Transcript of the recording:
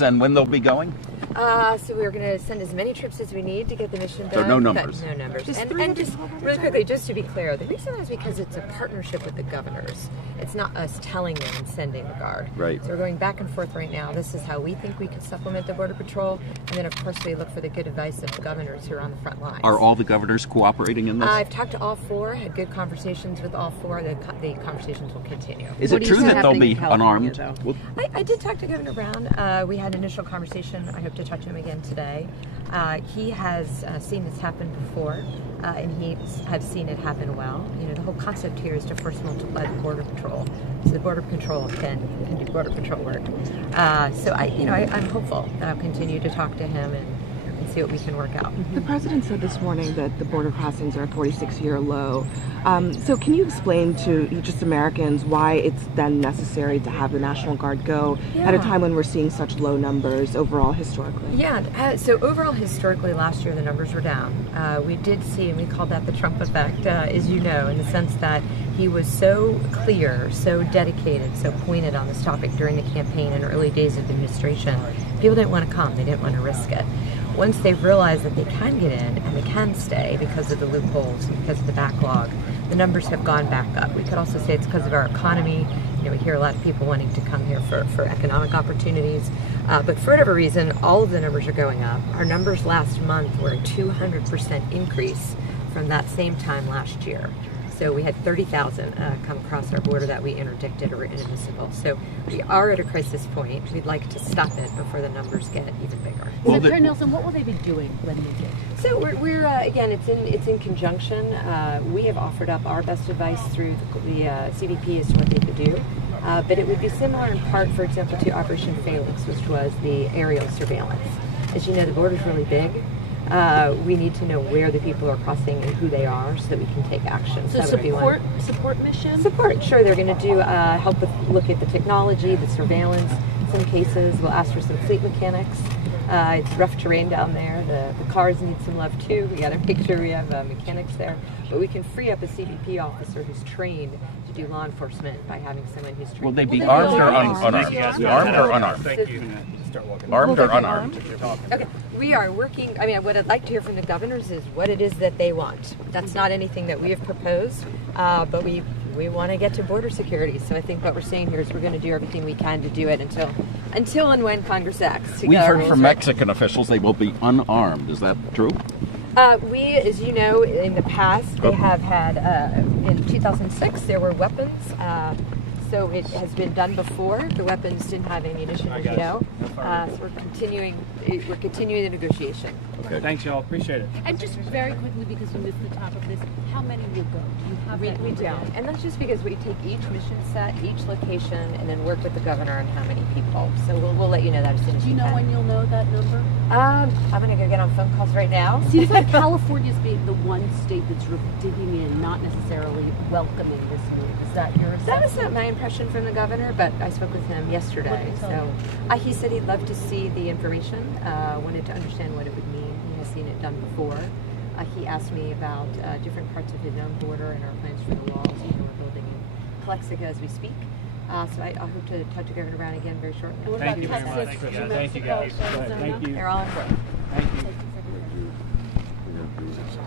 And when they'll be going? So we're going to send as many trips as we need to get the mission done. So no numbers? No numbers. And just really quickly, just to be clear, the reason is because it's a partnership with the governors. It's not us telling them and sending the Guard. Right. So we're going back and forth right now. This is how we think we could supplement the Border Patrol. And then, of course, we look for the good advice of the governors who are on the front lines. Are all the governors cooperating in this? I've talked to all four, had good conversations with all four. The conversations will continue. Is it true that they'll be unarmed? I did talk to Governor Brown. We had an initial conversation. I hope to talk to him again today. He has seen this happen before, and he has seen it happen well. You know, the whole concept here is to first multiply the Border Patrol, so the Border Patrol can do Border Patrol work. So I'm hopeful that I'll continue to talk to him and see what we can work out. The president said this morning that the border crossings are a 46-year low. So can you explain to just Americans why it's then necessary to have the National Guard go at a time when we're seeing such low numbers overall historically? Yeah, so overall historically last year the numbers were down. We did see, and we called that the Trump effect, as you know, in the sense that he was so clear, so dedicated, so pointed on this topic during the campaign and early days of the administration. People didn't want to come, they didn't want to risk it. Once they've realized that they can get in and they can stay because of the loopholes and because of the backlog, the numbers have gone back up. We could also say it's because of our economy. You know, we hear a lot of people wanting to come here for economic opportunities. But for whatever reason, all of the numbers are going up. Our numbers last month were a 200% increase from that same time last year. So we had 30,000 come across our border that we interdicted or were inadmissible. So we are at a crisis point. We'd like to stop it before the numbers get even bigger. So, Kirstjen Nielsen, what will they be doing when they do? So we're again, it's in conjunction. We have offered up our best advice through the CBP as to what they could do. But it would be similar in part, for example, to Operation Phalanx, which was the aerial surveillance. As you know, the border is really big. We need to know where the people are crossing and who they are so that we can take action. So support mission? Support, sure. They're going to do help with look at the technology, the surveillance. In some cases, we'll ask for some fleet mechanics. It's rough terrain down there. The cars need some love too. We got to make sure we have mechanics there. But we can free up a CBP officer who's trained to do law enforcement by having someone who's trained. Will they be armed or unarmed? Armed or unarmed? Thank you. Armed or unarmed? Okay, we are working. I mean, what I'd like to hear from the governors is what it is that they want. That's not anything that we have proposed, but we want to get to border security. So I think what we're saying here is we're going to do everything we can to do it until and when Congress acts. We've heard from Mexican officials they will be unarmed. Is that true? We, as you know, in the past, they have had, in 2006, there were weapons. So it has been done before. The weapons didn't have ammunition, as you know. So we're continuing the negotiation. Okay. Thanks, y'all. Appreciate it. And just very quickly, because we missed the top of this, how many will go? Do you have that? We don't. And that's just because we take each mission set, each location, and then work with the governor on how many people. So we'll let you know that as soon as Do you know when you'll know that number? I'm going to go get on phone calls right now. Seems like California's being the one state that's digging in, not necessarily welcoming this move. Is that your assessment? That is not my impression from the governor, but I spoke with him yesterday. So he said he'd love to see the information, wanted to understand what it would mean. He has seen it done before. He asked me about different parts of his own border and our plans for the walls. We're building in Calexico as we speak. So I hope to talk to Governor Brown again very shortly. Thank you very much. Thank you guys. Thank you. They're all important. Thank you.